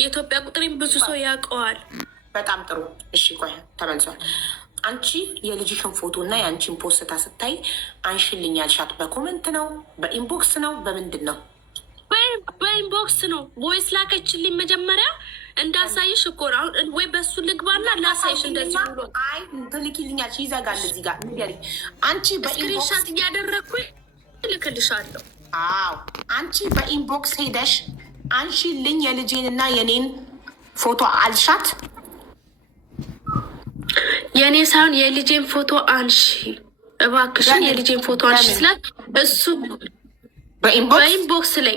የኢትዮጵያ ቁጥሬን ብዙ ሰው ያውቀዋል። በጣም ጥሩ። እሺ ቆይ ተመልሷል። አንቺ የልጅሽን ፎቶ እና የአንቺን ፖስታ ስታይ አንሽልኝ ያልሻት በኮመንት ነው በኢንቦክስ ነው በምንድን ነው? በኢንቦክስ ነው። ቮይስ ላከችልኝ መጀመሪያ እንዳሳይሽ እኮ ነው። ወይ በሱ ልግባና ላሳይሽ እንደዚህ ብሎ አይ ትልኪልኛል። ይዘጋል እዚህ ጋር ንገሪ። አንቺ በስክሪንሻት እያደረግኩኝ እልክልሻለሁ። አዎ አንቺ በኢንቦክስ ሄደሽ አንሺልኝ የልጄንና የኔን ፎቶ አልሻት። የእኔ ሳይሆን የልጄን ፎቶ አንሺ እባክሽን፣ የልጄን ፎቶ አንሺ ስላት እሱ በኢንቦክስ ላይ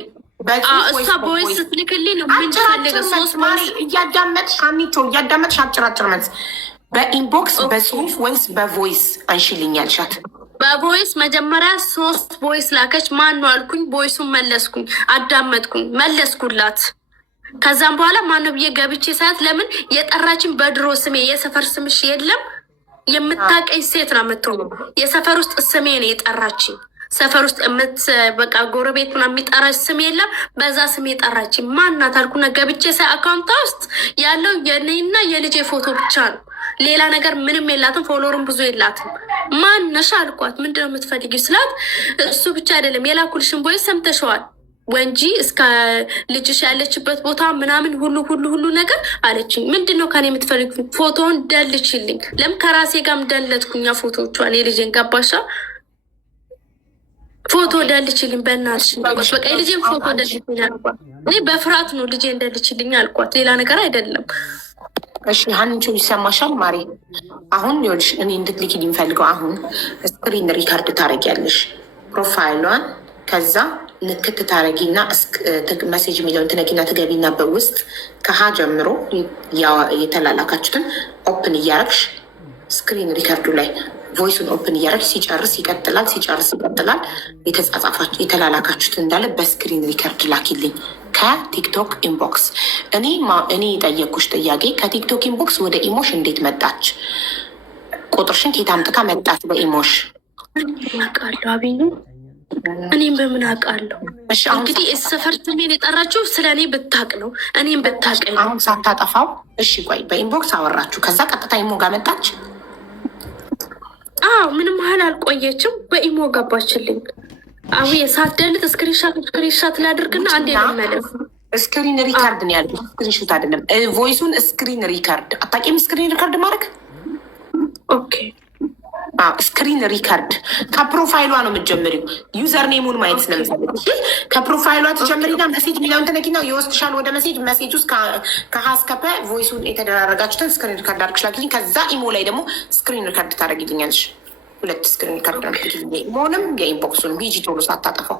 እሷ ቦይስ ስትልክልኝ ነው ምንፈልገ ሶስት እያዳመጥሽ ሀኒቾ እያዳመጥሽ አጭራጭር መልስ በኢንቦክስ በጽሁፍ ወይስ በቮይስ አንሺልኝ ያልሻት? በቮይስ መጀመሪያ 3 ቮይስ ላከች። ማን ነው አልኩኝ። ቮይሱን መለስኩኝ፣ አዳመጥኩኝ፣ መለስኩላት። ከዛም በኋላ ማን ነው ብዬ ገብቼ ሰዓት ለምን የጠራችን በድሮ ስሜ የሰፈር ስምሽ የለም የምታቀኝ ሴት ነው የምትሆነው። የሰፈር ውስጥ ስሜ ነው የጠራችኝ። ሰፈር ውስጥ በቃ ጎረቤት ምናምን የሚጠራች ስም የለም። በዛ ስም የጠራችኝ ማናት አልኩና ገብቼ ሳይ አካውንቷ ውስጥ ያለው የኔና የልጄ ፎቶ ብቻ ነው። ሌላ ነገር ምንም የላትም። ፎሎወርም ብዙ የላትም። ማነሻ አልኳት። ምንድነው የምትፈልጊው ስላት እሱ ብቻ አይደለም የላኩልሽን ቦይስ ሰምተሸዋል ወንጂ እስከ ልጅሽ ያለችበት ቦታ ምናምን ሁሉ ነገር አለችኝ። ምንድነው ከኔ የምትፈልጊው? ፎቶውን ደልችልኝ። ለምን ከራሴ ጋርም ደለትኩኛ ፎቶቿን የልጄን ገባሻ? ፎቶ ደልችልኝ በእናትሽ በቃ የልጄን ፎቶ ደልችልኝ አልኳት። እኔ በፍርሃት ነው ልጄ እንደልችልኝ አልኳት፣ ሌላ ነገር አይደለም። እሺ ሀኒቾ ይሰማሻል ማሪ? አሁን ይኸውልሽ እኔ እንድትልኪ የሚፈልገው አሁን ስክሪን ሪካርድ ታደርጊያለሽ ፕሮፋይሏን። ከዛ ንክት ታደርጊና መሴጅ የሚለውን ትነኪና ትገቢና በውስጥ ከሀ ጀምሮ የተላላካችሁትን ኦፕን እያረግሽ ስክሪን ሪካርዱ ላይ ቮይሱን ኦፕን እያረግሽ ሲጨርስ ይቀጥላል፣ ሲጨርስ ይቀጥላል። የተጻጻፋችሁ የተላላካችሁት እንዳለ በስክሪን ሪካርድ ላኪልኝ ከቲክቶክ ኢንቦክስ። እኔ የጠየኩሽ ጥያቄ ከቲክቶክ ኢንቦክስ ወደ ኢሞሽ እንዴት መጣች? ቁጥርሽን ኬት አምጥታ መጣች በኢሞሽ? አውቃለሁ አብኙ፣ እኔም በምን አውቃለሁ? እንግዲህ ሰፈር ስሜን የጠራችው ስለ እኔ ብታቅ ነው። እኔም ብታቅ አሁን ሳታጠፋው። እሺ ቆይ በኢንቦክስ አወራችሁ፣ ከዛ ቀጥታ ኢሞ ጋር መጣች? አዎ ምንም ያህል አልቆየችም። በኢሞ ገባችልኝ። አሁ የሳትደልት ስክሪንሻት ላድርግና አንዴ ልመለስ። ስክሪን ሪካርድ ነው ያለው፣ ስክሪንሾት አይደለም። ቮይሱን ስክሪን ሪካርድ አታውቂም? ስክሪን ሪካርድ ማድረግ ኦኬ። ስክሪን ሪካርድ ከፕሮፋይሏ ነው የምትጀምሪው። ዩዘር ኔሙን ማየት ስለምፈልግ ከፕሮፋይሏ ትጀምሪና መሴጅ የሚለውን ትነኪና ይወስድሻል ወደ መሴጅ። መሴጅ ውስጥ ከሀስከፐ ቮይሱን የተደራረጋችሁትን ስክሪን ሪካርድ አድርግሽ ላኪልኝ። ከዛ ኢሞ ላይ ደግሞ ስክሪን ሪካርድ ታደርጊልኛለሽ። 2 ስክሪን ሪካርድ ነው። ኢሞንም የኢንቦክሱንም ሂጂ ቶሎ ሳታጠፋው